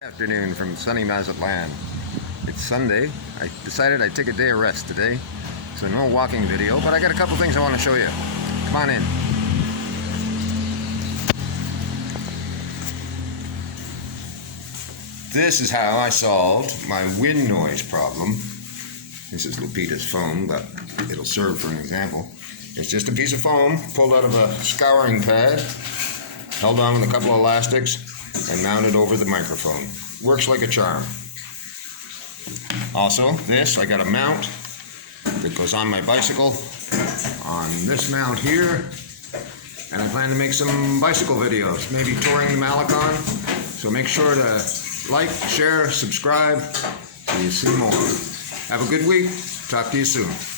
Afternoon from sunny Mazatlan. It's Sunday. I decided I'd take a day of rest today, so no walking video, but I got a couple things I want to show you. Come on in. This is how I solved my wind noise problem. This is Lupita's foam, but it'll serve for an example. It's just a piece of foam pulled out of a scouring pad, held on with a couple of elastics, and mounted over the microphone. Works like a charm. Also, I got a mount that goes on my bicycle on this mount here, and I plan to make some bicycle videos, maybe touring the Malecon. So make sure to like, share, subscribe, so you see more. Have a good week. Talk to you soon.